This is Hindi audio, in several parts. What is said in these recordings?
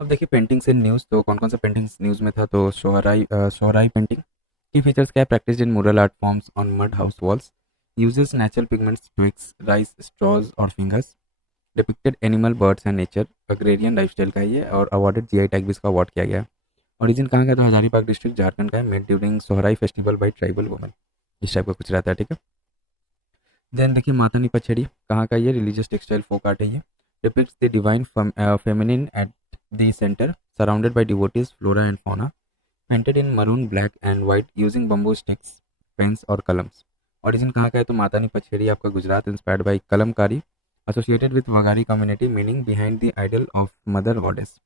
अब देखिए पेंटिंग्स इन न्यूज़, तो कौन कौन सा पेंटिंग्स न्यूज़ में था, तो सोहराई पेंटिंग की फीचर्स क्या है, practice in mural art forms on mud house walls, uses natural pigments, twigs, rice, straws और fingers, depicted animal, birds and nature, agrarian lifestyle का है ये और अवार्डेड जीआई टैग भी इसका अवार्ड किया गया है। ओरिजिन कहाँ का है, तो हजारीबाग डिस्ट्रिक्ट झारखंड का है, made during Sohrai festival by tribal women, इस टाइप का कुछ रहता है, ठीक है। देन देखिए मातानी पछड़ी कहाँ का, ये रिलीजियस टेक्सटाइल फोक आर्ट है ये, depicts the divine feminine at the centre surrounded by devotees, flora and fauna, painted in maroon, black and white using bamboo sticks, pens और कलम्स। ओरिजिन कहाँ का है, तो मातानी पछेड़ी आपका Gujarat, inspired by Kalamkari, associated with Vaghari community, meaning behind the idol of mother goddess.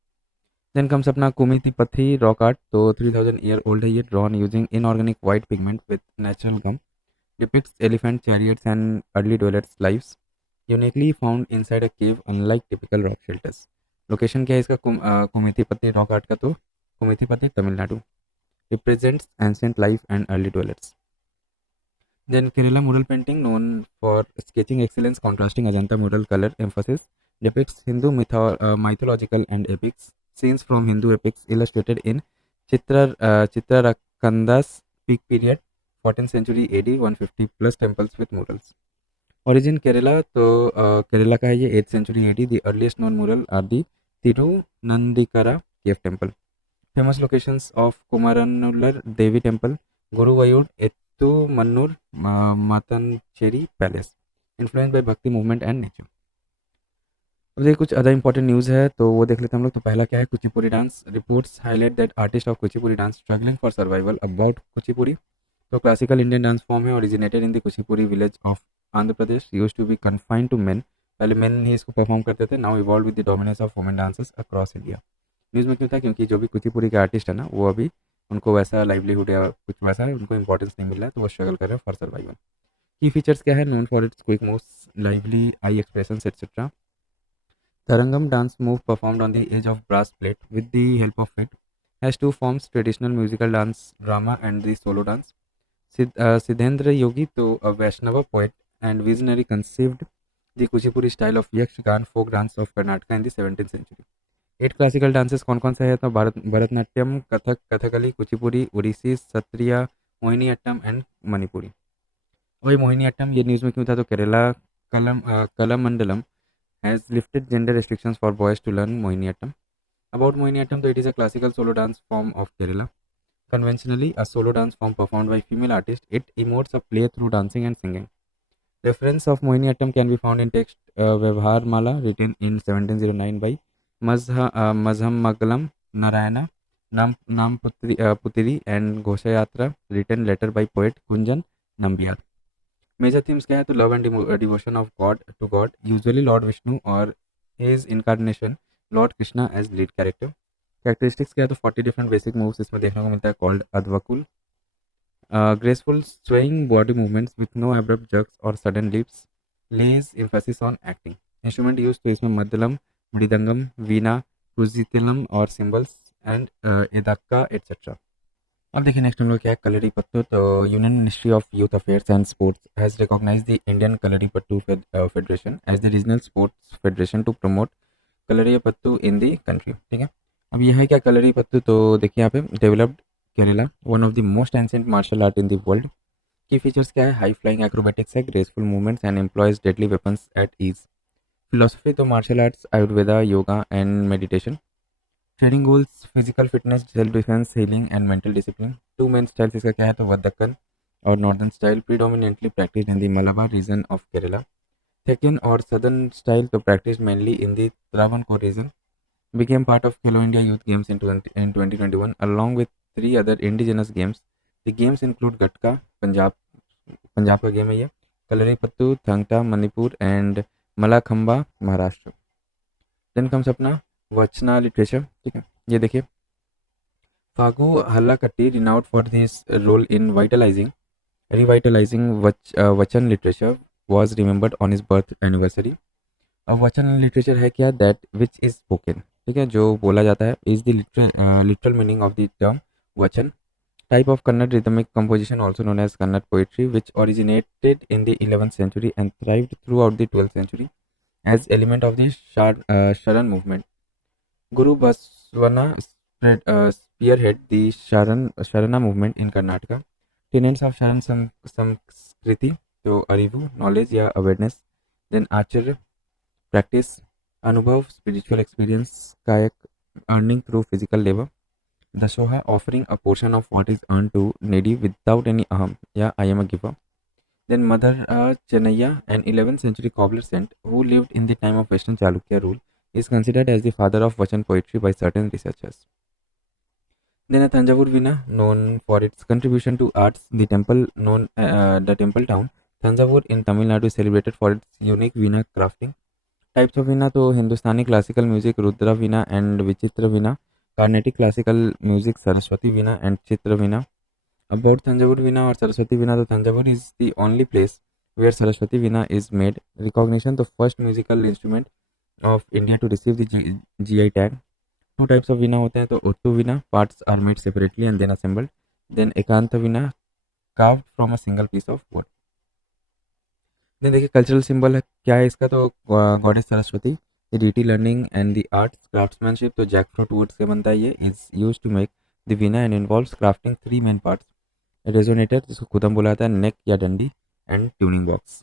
Then comes अपना कुमिति पथी रॉक आर्ट, तो 3000 ईयर ओल्ड है ये, drawn using inorganic white pigment with natural gum, depicts elephant chariots and early dwellers' lives, uniquely found inside a cave unlike typical rock shelters. Location क्या है इसका, कुमितिपति रॉक आर्ट का, तो Kumittipathi Tamil Nadu, represents ancient life and early dwellers. Then Kerala mural painting, known for sketching excellence, contrasting Ajanta mural color emphasis, depicts Hindu mythological and epics scenes from Hindu epics illustrated in Chitrakanda's peak period, 14th century AD, 150 plus temples with murals. Origin Kerala, तो केरला का है ये, 8th century AD. The earliest known mural are the Tirunandikara cave temple. Famous locations of Kumaranullar Devi Temple, Guruvayur, Ettumannur, Matancheri Palace. Influenced by Bhakti movement and nature. अब देखिए कुछ अदर इंपॉर्टेंट न्यूज़ है तो वो देख लेते हैं हम लोग। तो पहला क्या है, Kuchipudi dance reports highlight that artist of Kuchipudi dance struggling for survival about Kuchipudi. तो क्लासिकल इंडियन डांस फॉर्म है, originated in the Kuchipudi village of Andhra Pradesh, used to be confined to men. पहले मेन ही इसको परफॉर्म करते थे, now evolve with the dominance of women dancers across India. News में क्यों था, क्योंकि जो भी कुचिपुड़ी के आर्टिस्ट है ना, वो अभी उनको वैसा लाइवलीहुड या कुछ वैसा है, उनको इंपॉर्टेंस नहीं मिल रहा है, तो वो स्ट्रगल कर रहे हैं फॉर सर्वाइवल। की फीचर्स क्या है, known for its quick moves, lively I expressions etcetera. Tharangam dance move performed on the edge of brass plate with the help of it has two forms, traditional musical dance drama and the solo dance. Siddhendra Yogi, to a Vaishnava poet and visionary, conceived the Kuchipudi style of Yakshigan folk dance of Karnataka in the 17th century. 8 classical dances कौन कौन से है, तो भरतनाट्यम, कथक, कथकली, कुचिपुड़ी, उड़ीसी, सत्रिया, मोहिनी अट्टम एंड मणिपुरी। वही मोहिनी अट्टम ये न्यूज़ में क्यों था, तो Kerala कलमंडलम has lifted gender restrictions for boys to learn Mohiniyattam. About Mohiniyattam, though it is a classical solo dance form of Kerala. Conventionally, a solo dance form performed by female artists, it emotes a play through dancing and singing. Reference of Mohiniyattam can be found in text Vyavhar Mala, written in 1709 by Mazhamagalam Narayana, Putiri and Ghoshayatra, written later by poet Kunjan Nambiar. Major themes क्या है, तो love and devotion of god to god, usually lord Vishnu और his incarnation lord Krishna as lead character. Characteristics क्या है, तो 40 डिफरेंट बेसिक मूव्स इसमें देखने को मिलता है, called Adavukal, graceful swaying body movements with no abrupt jerks और sudden leaps, less emphasis on acting. Instrument use, तो इसमें मद्दलम, मृदंगम, वीणा, कुजितलम और सिम्बल्स एंड एदाक्का एटसेट्रा। अब देखिए नेक्स्ट हम लोग क्या है, कलरी पत्तू। तो union ministry of youth affairs and sports has recognise the Indian Kalari Pattu federation as the regional sports federation to promote Kalari Pattu in the country, ठीक है। अब यह है क्या कलरी पत्तू, तो देखिए यहाँ पे developed Kerala, one of the most ancient martial art in the world. Key features क्या है, हाई फ्लाइंग एक्रोबेटिक्स है, graceful movements and employs deadly weapons at ease. Philosophy, तो martial arts, Ayurveda, yoga and meditation. Training goals, physical fitness, self defence, healing and mental discipline. Two main styles इसका क्या है, तो वदक्कन और northern style, predominantly practice in the Malabar region of Kerala. Thekkin और सदर्न स्टाइल तो practice mainly in the Travancore region. Became part of Khelo India Youth Games in 2021 along with 3 other indigenous games. The games include Gatka, Punjab का गेम है ये, Kalari Pattu, Thangta Manipur and Mallakhamba Maharashtra. Then comes अपना वचना लिटरेचर, ठीक है। ये देखिए Fagu Halakatti, renowned for his role in revitalizing Vachana literature, was remembered on his birth anniversary. अब वचन लिटरेचर है क्या, दैट विच इज स्पोकन, ठीक है, जो बोला जाता है, is the literal meaning of the term vachana. Type of Kannada rhythmic composition also known as Kannada poetry which originated in the 11th century and thrived throughout the 12th century as element of the Sharan movement. Guru Swarna spearhead the Sharana movement in Karnataka. Tenets of Sharan Samskriti, so Arivu, knowledge या awareness. Then Acharya, practice, Anubhav, spiritual experience, Kayak, earning through physical labor. Dashoha, offering a portion of what is earned to needy without any aham, yeah, I am a giver. Then Mother Chennaya, an 11th century cobbler saint who lived in the time of Western Chalukya rule, is considered as the father of Vachan poetry by certain researchers. Then a Tanjavur Veena, known for its contribution to arts, the temple town, Tanjavur in Tamil Nadu is celebrated for its unique Veena crafting. Types of Veena तो हिंदुस्तानी classical music Rudra Veena and विचित्र Veena, Carnatic classical music Saraswati Veena and Chitra Veena. About Tanjavur Veena or Saraswati Veena, the Tanjavur is the only place where Saraswati Veena is made. Recognition, the first musical instrument of India to receive the GI tag. Two types of Veena होते हैं तो Uttu Veena, parts are made separately and then assembled. Then Ekanta Veena, carved from a single piece of wood. Then देखिए कल्चरल सिंबल है क्या है इसका, तो goddess Saraswati, deity learning and the arts craftsmanship, तो जैक फ्रूट वुड से बनता है ये, is use to make the veena and involves crafting three main parts, resonator जिसको खुदम बुलाता है, नेक या डंडी, एंड ट्यूनिंग बॉक्स.